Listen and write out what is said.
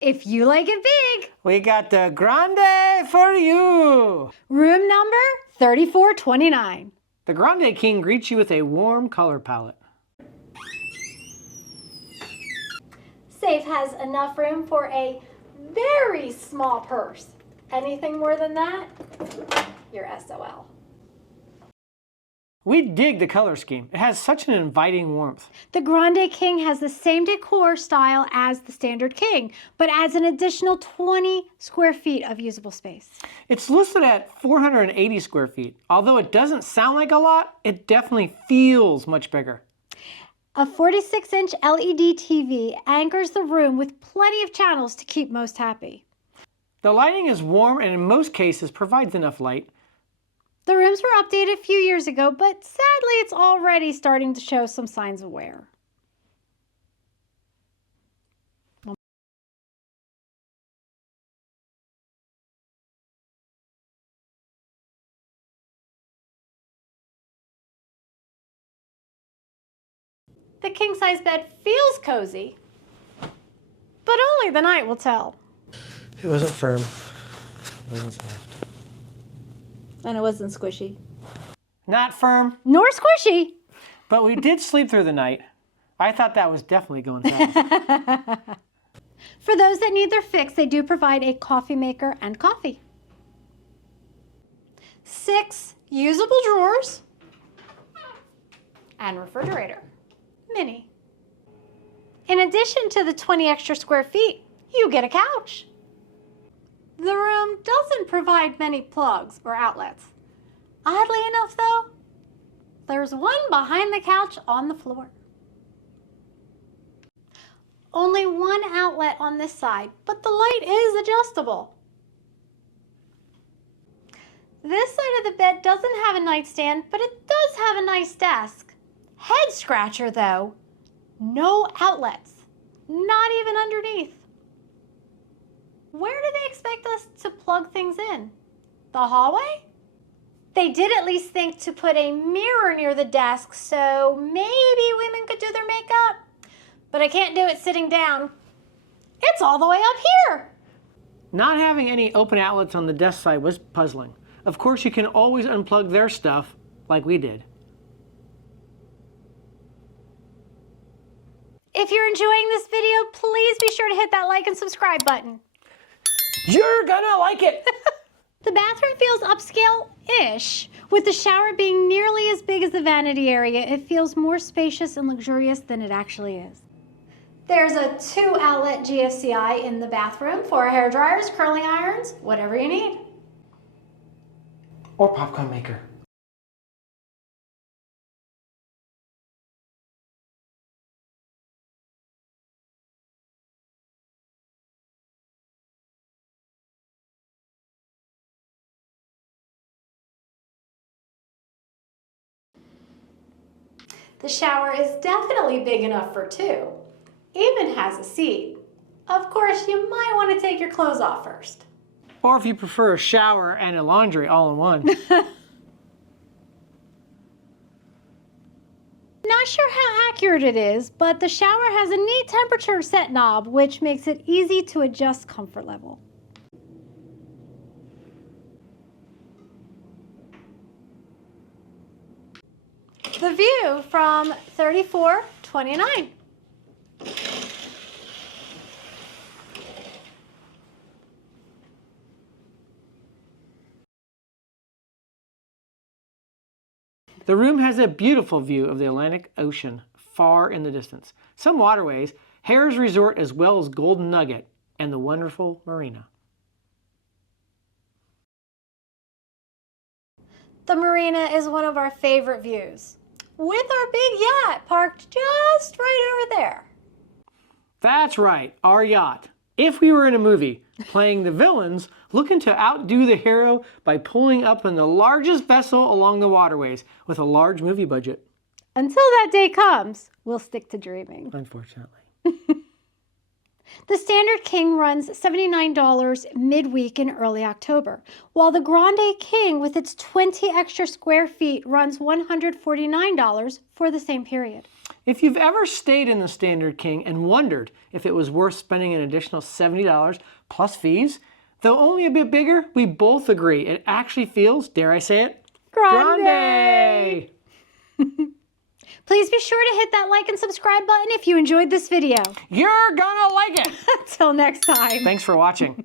If you like it big, we got the Grande for you. Room number 3429. The Grande King greets you with a warm color palette. Safe has enough room for a very small purse. Anything more than that, you're SOL. We dig the color scheme. It has such an inviting warmth. The Grande King has the same decor style as the standard King, but adds an additional 20 square feet of usable space. It's listed at 480 square feet. Although it doesn't sound like a lot, it definitely feels much bigger. A 46-inch LED TV anchors the room with plenty of channels to keep most happy. The lighting is warm and in most cases provides enough light. The rooms were updated a few years ago, but sadly it's already starting to show some signs of wear. The king-size bed feels cozy, but only the night will tell. It wasn't firm. It wasn't soft. And it wasn't squishy. Not firm. Nor squishy. But we did sleep through the night. I thought that was definitely going fast. For those that need their fix, they do provide a coffee maker and coffee. 6 usable drawers and refrigerator. Mini. In addition to the 20 extra square feet, you get a couch. The room doesn't provide many plugs or outlets. Oddly enough though, there's one behind the couch on the floor. Only one outlet on this side, but the light is adjustable. This side of the bed doesn't have a nightstand, but it does have a nice desk. Head scratcher though, no outlets, not even underneath. Where do they expect us to plug things in? The hallway? They did at least think to put a mirror near the desk, so maybe women could do their makeup. But I can't do it sitting down. It's all the way up here. Not having any open outlets on the desk side was puzzling. Of course, you can always unplug their stuff like we did. If you're enjoying this video, please be sure to hit that like and subscribe button. You're gonna like it! The bathroom feels upscale-ish. With the shower being nearly as big as the vanity area, it feels more spacious and luxurious than it actually is. There's a 2-outlet GFCI in the bathroom for hair dryers, curling irons, whatever you need. Or popcorn maker. The shower is definitely big enough for 2. Even has a seat. Of course, you might want to take your clothes off first. Or if you prefer a shower and a laundry all in one. Not sure how accurate it is, but the shower has a neat temperature set knob, which makes it easy to adjust comfort level. The view from 3429. The room has a beautiful view of the Atlantic Ocean far in the distance, some waterways, Harrah's Resort, as well as Golden Nugget and the wonderful marina. The marina is one of our favorite views, with our big yacht parked just right over there. That's right, our yacht. If we were in a movie, playing the villains, looking to outdo the hero by pulling up in the largest vessel along the waterways with a large movie budget. Until that day comes, we'll stick to dreaming. Unfortunately. The Standard King runs $79 midweek in early October, while the Grande King with its 20 extra square feet runs $149 for the same period. If you've ever stayed in the Standard King and wondered if it was worth spending an additional $70 plus fees, though only a bit bigger, we both agree it actually feels, dare I say it, Grande! Grande! Please be sure to hit that like and subscribe button if you enjoyed this video. You're gonna like it! Until next time. Thanks for watching.